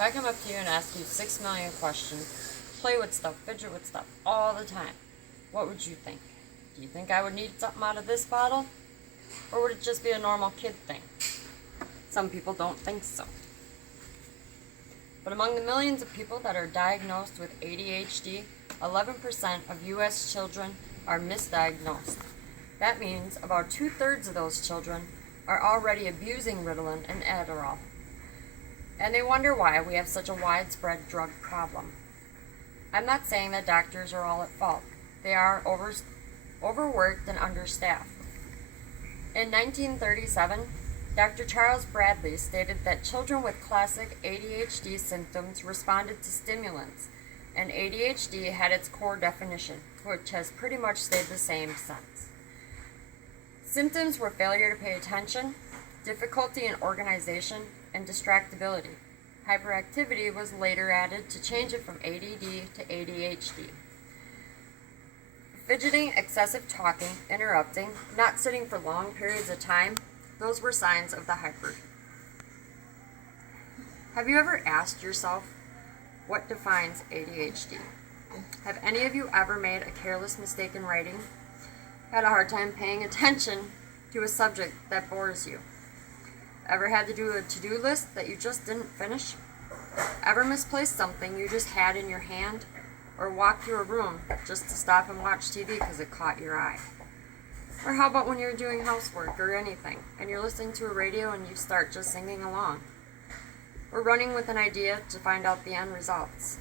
If I come up to you and ask you 6 million questions, play with stuff, fidget with stuff all the time, what would you think? Do you think I would need something out of this bottle? Or would it just be a normal kid thing? Some people don't think so. But among the millions of people that are diagnosed with ADHD, 11% of U.S. children are misdiagnosed. That means about 2/3 of those children are already abusing Ritalin and Adderall. And they wonder why we have such a widespread drug problem. I'm not saying that doctors are all at fault. They are overworked and understaffed. In 1937, Dr. Charles Bradley stated that children with classic ADHD symptoms responded to stimulants, and ADHD had its core definition, which has pretty much stayed the same since. Symptoms were failure to pay attention, difficulty in organization, and distractibility. Hyperactivity was later added to change it from ADD to ADHD. Fidgeting, excessive talking, interrupting, not sitting for long periods of time, those were signs of the hyper. Have you ever asked yourself what defines ADHD? Have any of you ever made a careless mistake in writing? Had a hard time paying attention to a subject that bores you? Ever had to do a to-do list that you just didn't finish? Ever misplaced something you just had in your hand? Or walk through a room just to stop and watch TV because it caught your eye? Or how about when you're doing housework or anything, and you're listening to a radio and you start just singing along? Or running with an idea to find out the end results?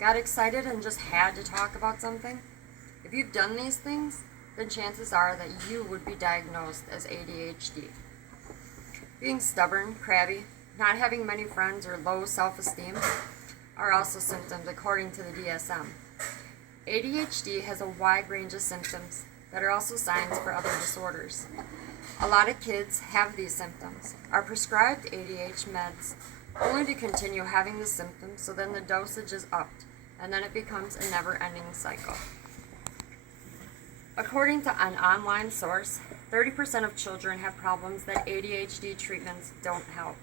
Got excited and just had to talk about something? If you've done these things, then chances are that you would be diagnosed as ADHD. Being stubborn, crabby, not having many friends, or low self-esteem are also symptoms according to the DSM. ADHD has a wide range of symptoms that are also signs for other disorders. A lot of kids have these symptoms, are prescribed ADHD meds, only to continue having the symptoms, so then the dosage is upped, and then it becomes a never-ending cycle. According to an online source, 30% of children have problems that ADHD treatments don't help.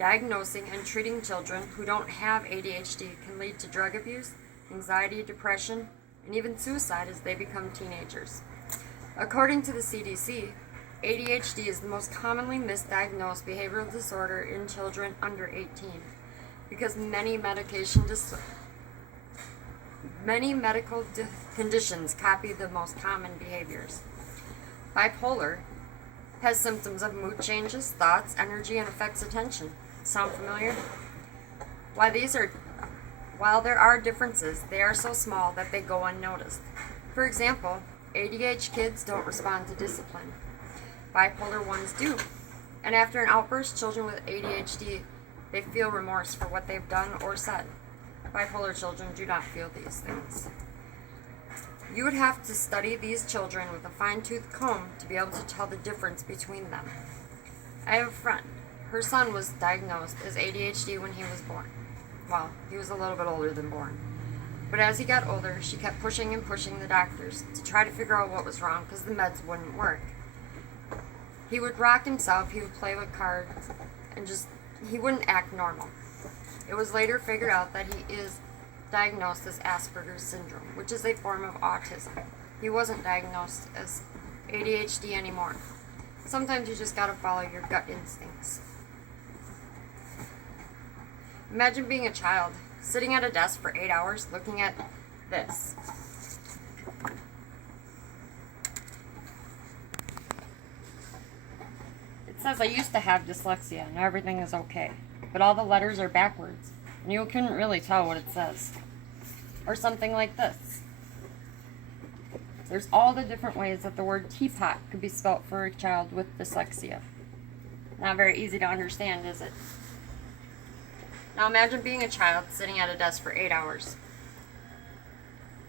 Diagnosing and treating children who don't have ADHD can lead to drug abuse, anxiety, depression, and even suicide as they become teenagers. According to the CDC, ADHD is the most commonly misdiagnosed behavioral disorder in children under 18 because many medical conditions copy the most common behaviors. Bipolar has symptoms of mood changes, thoughts, energy, and affects attention. Sound familiar? While there are differences, they are so small that they go unnoticed. For example, ADHD kids don't respond to discipline. Bipolar ones do. And after an outburst, children with ADHD, they feel remorse for what they've done or said. Bipolar children do not feel these things. You would have to study these children with a fine-tooth comb to be able to tell the difference between them. I have a friend. Her son was diagnosed as ADHD when he was born. Well, he was a little bit older than born. But as he got older, she kept pushing the doctors to try to figure out what was wrong because the meds wouldn't work. He would rock himself, he would play with cards, and he wouldn't act normal. It was later figured out that he is diagnosed as Asperger's syndrome, which is a form of autism. He wasn't diagnosed as ADHD anymore. Sometimes you just gotta follow your gut instincts. Imagine being a child, sitting at a desk for 8 hours looking at this. It says I used to have dyslexia and everything is okay, but all the letters are backwards and you couldn't really tell what it says. Or something like this. There's all the different ways that the word teapot could be spelt for a child with dyslexia. Not very easy to understand, is it? Now imagine being a child sitting at a desk for 8 hours.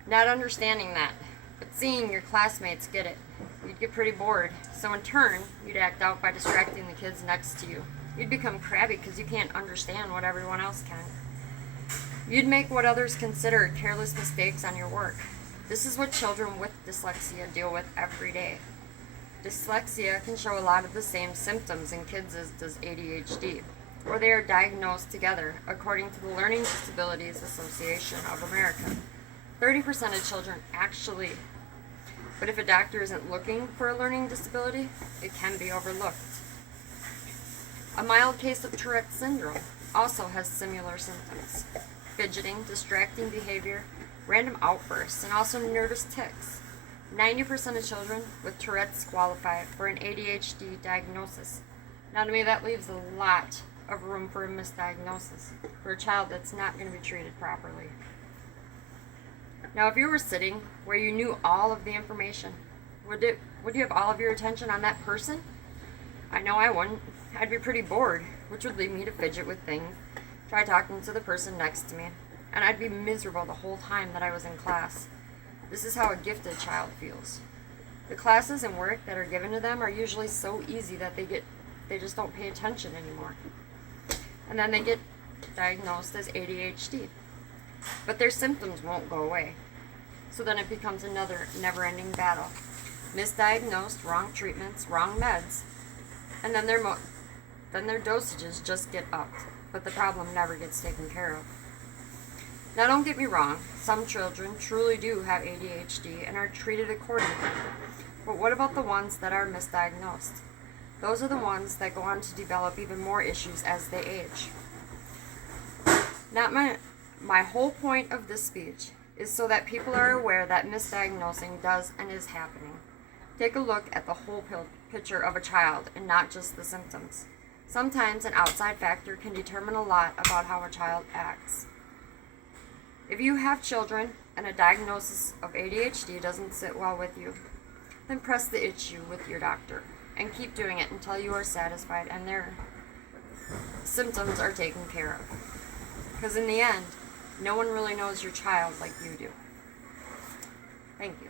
Not understanding that, but seeing your classmates get it. You'd get pretty bored, so in turn, you'd act out by distracting the kids next to you. You'd become crabby because you can't understand what everyone else can. You'd make what others consider careless mistakes on your work. This is what children with dyslexia deal with every day. Dyslexia can show a lot of the same symptoms in kids as does ADHD. or they are diagnosed together, according to the Learning Disabilities Association of America. 30% of children actually, but if a doctor isn't looking for a learning disability, it can be overlooked. A mild case of Tourette's syndrome also has similar symptoms: fidgeting, distracting behavior, random outbursts, and also nervous tics. 90% of children with Tourette's qualify for an ADHD diagnosis. Now, to me, that leaves a lot of room for a misdiagnosis for a child that's not going to be treated properly. Now, if you were sitting where you knew all of the information, would you have all of your attention on that person? I know I wouldn't. I'd be pretty bored, which would lead me to fidget with things, try talking to the person next to me, and I'd be miserable the whole time that I was in class. This is how a gifted child feels. The classes and work that are given to them are usually so easy that they just don't pay attention anymore. And then they get diagnosed as ADHD. But their symptoms won't go away. So then it becomes another never-ending battle. Misdiagnosed, wrong treatments, wrong meds, and then their dosages just get upped, but the problem never gets taken care of. Now, don't get me wrong, some children truly do have ADHD and are treated accordingly. But what about the ones that are misdiagnosed? Those are the ones that go on to develop even more issues as they age. My whole point of this speech is so that people are aware that misdiagnosing does and is happening. Take a look at the whole picture of a child and not just the symptoms. Sometimes an outside factor can determine a lot about how a child acts. If you have children and a diagnosis of ADHD doesn't sit well with you, then press the issue with your doctor and keep doing it until you are satisfied and their symptoms are taken care of. Because in the end, no one really knows your child like you do. Thank you.